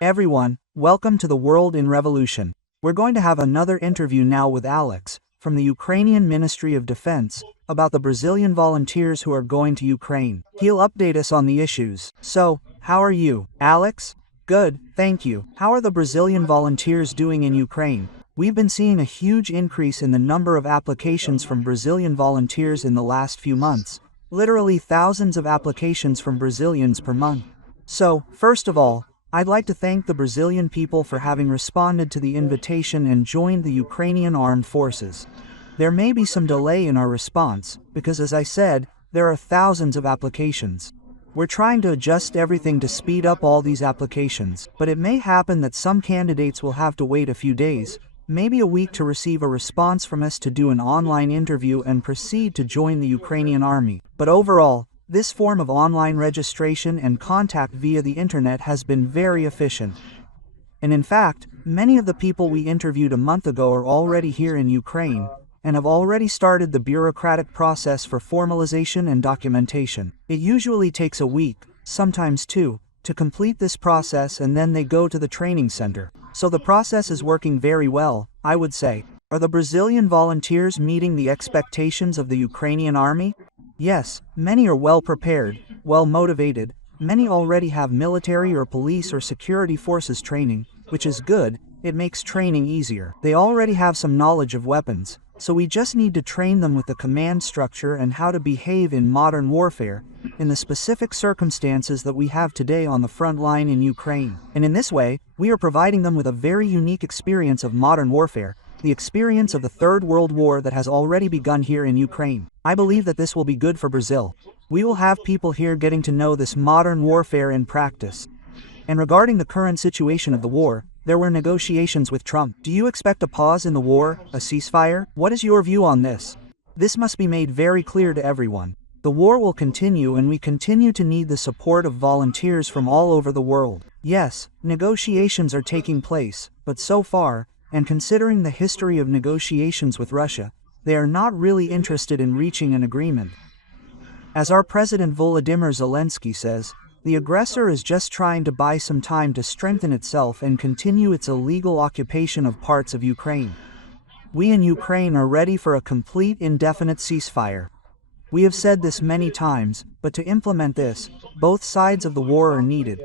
Everyone, welcome to the World in Revolution. We're going to have another interview now with Alex, from the Ukrainian Ministry of Defense, about the Brazilian volunteers who are going to Ukraine. He'll update us on the issues. So, how are you, Alex? Good, thank you. How are the Brazilian volunteers doing in Ukraine? We've been seeing a huge increase in the number of applications from Brazilian volunteers in the last few months. Literally thousands of applications from Brazilians per month. So, first of all, I'd like to thank the Brazilian people for having responded to the invitation and joined the Ukrainian armed forces. There may be some delay in our response, because as I said, there are thousands of applications. We're trying to adjust everything to speed up all these applications, but it may happen that some candidates will have to wait a few days, maybe a week to receive a response from us to do an online interview and proceed to join the Ukrainian army. But overall, this form of online registration and contact via the internet has been very efficient. And in fact, many of the people we interviewed a month ago are already here in Ukraine, and have already started the bureaucratic process for formalization and documentation. It usually takes a week, sometimes two, to complete this process, and then they go to the training center. So the process is working very well, I would say. Are the Brazilian volunteers meeting the expectations of the Ukrainian army? Yes, many are well prepared, well motivated, many already have military or police or security forces training, which is good, it makes training easier. They already have some knowledge of weapons, so we just need to train them with the command structure and how to behave in modern warfare, in the specific circumstances that we have today on the front line in Ukraine. And in this way, we are providing them with a very unique experience of modern warfare, the experience of the Third World War that has already begun here in Ukraine. I believe that this will be good for Brazil. We will have people here getting to know this modern warfare in practice. And regarding the current situation of the war, there were negotiations with Trump. Do you expect a pause in the war, a ceasefire? What is your view on this? This must be made very clear to everyone. The war will continue, and we continue to need the support of volunteers from all over the world. Yes, negotiations are taking place, but so far, and considering the history of negotiations with Russia, they are not really interested in reaching an agreement. As our President Volodymyr Zelensky says, the aggressor is just trying to buy some time to strengthen itself and continue its illegal occupation of parts of Ukraine. We in Ukraine are ready for a complete indefinite ceasefire. We have said this many times, but to implement this, both sides of the war are needed.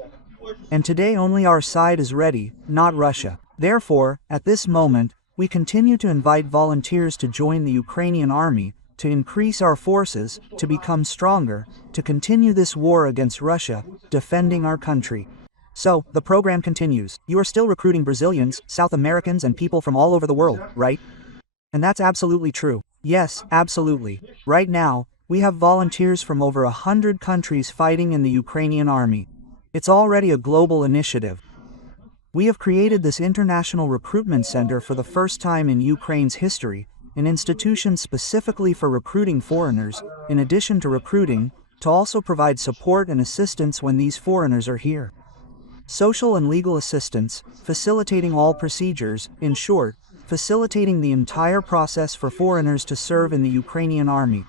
And today only our side is ready, not Russia. Therefore, at this moment, we continue to invite volunteers to join the Ukrainian army, to increase our forces, to become stronger, to continue this war against Russia, defending our country. So, the program continues. You are still recruiting Brazilians, South Americans, and people from all over the world, right? And that's absolutely true. Yes, absolutely. Right now, we have volunteers from over 100 countries fighting in the Ukrainian army. It's already a global initiative. We have created this international recruitment center for the first time in Ukraine's history, an institution specifically for recruiting foreigners, in addition to recruiting, to also provide support and assistance when these foreigners are here. Social and legal assistance, facilitating all procedures, in short, facilitating the entire process for foreigners to serve in the Ukrainian army.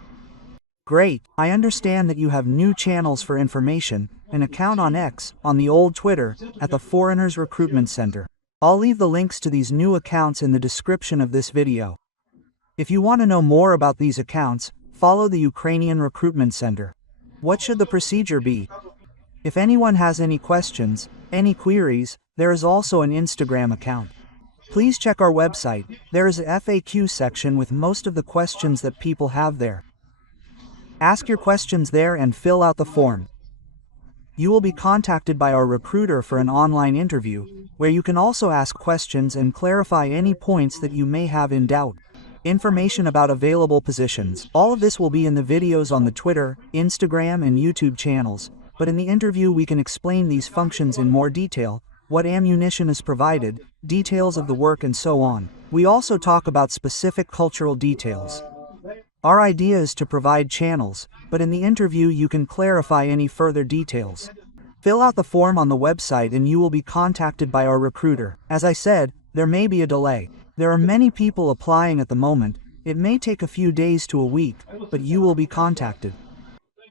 Great, I understand that you have new channels for information, an account on X, on the old Twitter, at the Foreigners Recruitment Center. I'll leave the links to these new accounts in the description of this video. If you want to know more about these accounts, follow the Ukrainian Recruitment Center. What should the procedure be? If anyone has any questions, any queries, there is also an Instagram account. Please check our website, there is a FAQ section with most of the questions that people have there. Ask your questions there and fill out the form. You will be contacted by our recruiter for an online interview, where you can also ask questions and clarify any points that you may have in doubt. Information about available positions. All of this will be in the videos on the Twitter, Instagram, and YouTube channels, but in the interview we can explain these functions in more detail, what ammunition is provided, details of the work, and so on. We also talk about specific cultural details. Our idea is to provide channels, but in the interview you can clarify any further details. Fill out the form on the website and you will be contacted by our recruiter. As I said, there may be a delay. There are many people applying at the moment. It may take a few days to a week, but you will be contacted.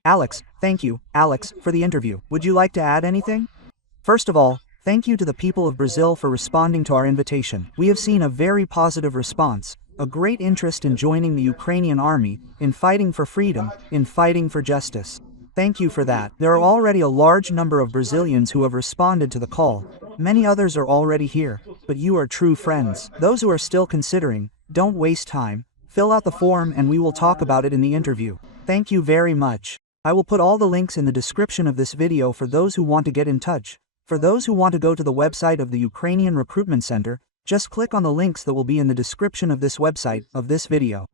Alex, thank you, Alex, for the interview. Would you like to add anything? First of all, Thank you to the people of Brazil for responding to our invitation. We have seen a very positive response, a great interest in joining the Ukrainian army, in fighting for freedom, in fighting for justice. Thank you for that. There are already a large number of Brazilians who have responded to the call. Many others are already here, but you are true friends. Those who are still considering, don't waste time. Fill out the form and we will talk about it in the interview. Thank you very much. I will put all the links in the description of this video for those who want to get in touch. For those who want to go to the website of the Ukrainian Recruitment Center, just click on the links that will be in the description of this website, of this video.